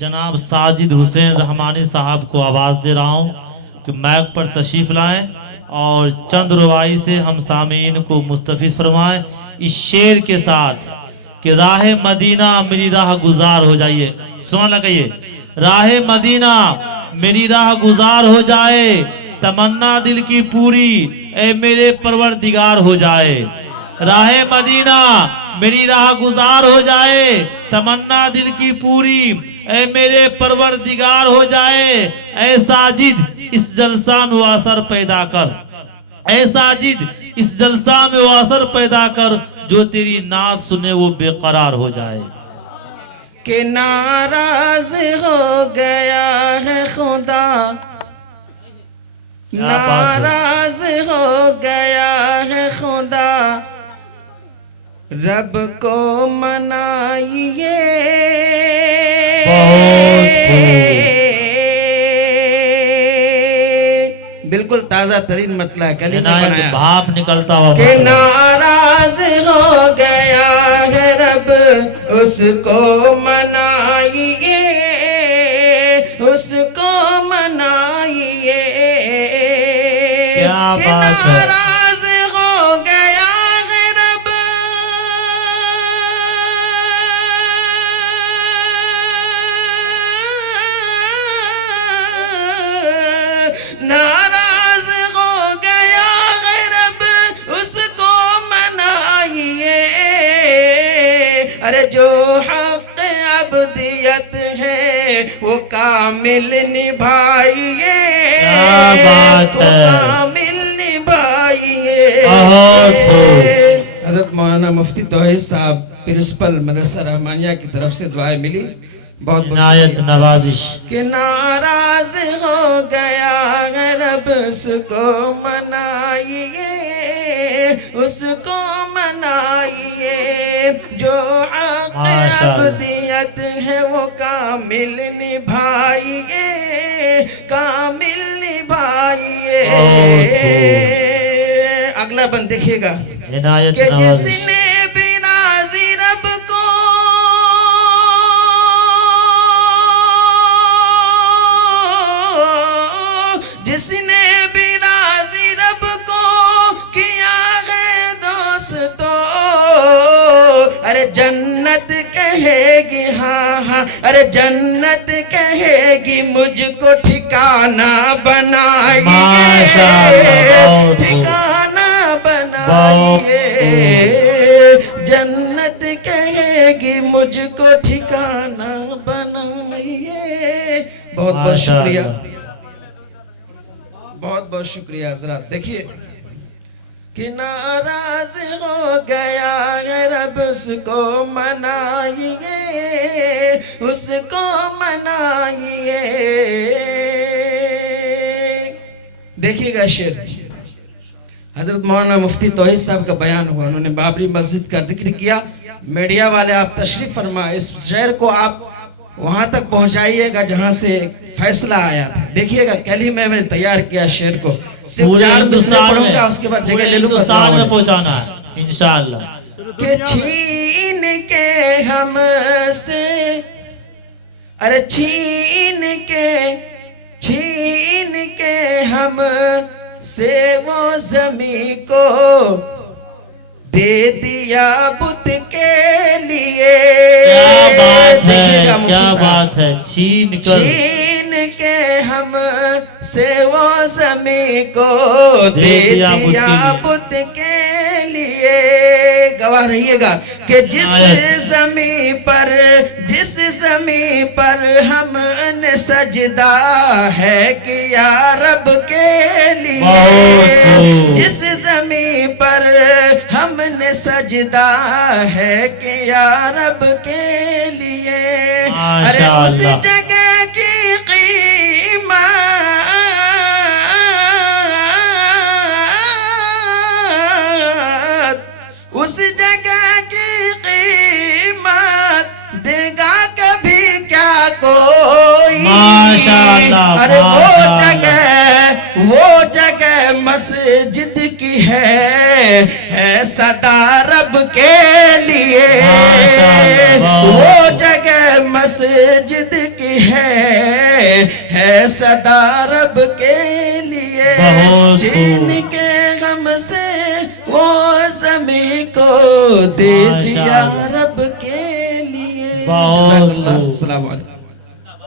जनाब साजिद हुसैन रहमानी साहब को आवाज़ दे रहा हूँ कि मैक पर तशरीफ़ लाएं और चंद रुवाई से हम सामीन को मुस्तफ़िज़ फरमाएं इस शेर के साथ कि राह मदीना मेरी राह गुजार हो जाइए। सुना लगाइए, राह मदीना मेरी राह गुजार हो जाए, तमन्ना दिल की पूरी ए मेरे परवरदिगार हो जाए। राह मदीना मेरी राह गुजार हो जाए, तमन्ना दिल की पूरी ए मेरे परवरदिगार हो जाए। ए साजिद इस जलसा में असर पैदा कर, ए साजिद इस जलसा में वो असर पैदा कर, जो तेरी नात सुने वो बेकरार हो जाए। कि नाराज हो गया है खुदा, नाराज हो गया है खुदा, रब को मनाइए। बिल्कुल ताजा तरीन मतला कलीम बनाया, भाप निकलता हुआ कि नाराज हो गया है रब, उसको मनाइए, उसको मनाइए। क्या कि बात है। नाराज हो गया है रब, नाराज हो गया है रब, उसको मनाइए। अरे जो हक़ अब्दियत है वो कामिल निभाइए, क्या बात है। कामिल निभाइए। हज़रत मौलाना मुफ्ती तौहीद साहब प्रिंसिपल मदरसा रहमानिया की तरफ से दुआएं मिली, बहुत इनायत नवाजिश। कि नाराज हो गया है रब, उसको मनाइए, उसको मनाइए। जो हक़ अब्दियत है वो कामिल निभाइए, कामिल निभाइए। अगला बंद देखिएगा कि जिसने भी राज़ी रब को, जिसने भी राज़ी रब को किया है दोस्तों, अरे जन्नत कहेगी, हाँ हाँ, अरे जन्नत कहेगी मुझको ठिकाना बनाइए, ठिकाना बनाइए। जन्नत कहेगी मुझको ठिकाना बनाइए। बहुत बहुत शुक्रिया, बहुत बहुत शुक्रिया हजरात। देखिए कि नाराज हो गया है रब, उसको मनाइए, उसको मनाइए। देखिएगा शेर हजरत मौलाना मुफ्ती तौहीद साहब का बयान हुआ, उन्होंने बाबरी मस्जिद का जिक्र किया। मीडिया वाले आप तशरीफ फरमा, इस शेर को आप वहां तक पहुंचाइएगा जहां से फैसला आया था। देखिएगा कल मैंने तैयार किया शेर को, सिर्फ 4 मिसरे पढ़ूंगा, उसके बाद जगह ले लूंगा, हिंदुस्तान में पहुंचाना है इंशाअल्लाह। कि छीन के हमसे, अरे छीन के हम से वो जमी को दे दिया बुत के लिए। क्या बात है, क्या बात है। छीन के हम से वो जमी को दे दिया बुत के लिए। गवाह रहिएगा कि जिस जमी पर हमने सजदा है किया रब के लिए, जिस जमी पर हमने सजदा है किया रब के लिए। अरे उस जगह की कीमत, उस जगह की कीमत देगा कभी क्या कोई। माशाअल्लाह। अरे वो जगह मस्जिद की है है सदा रब के लिए। माशाअल्लाह। वो जगह मस्जिद की है सदा रब के लिए। बहुत जिन के गम से वो ज़मीं को दे दिया माशाअल्लाह। रब के लिए। बहुत जज़ाकल्लाह। अस्सलाम वालेकुम।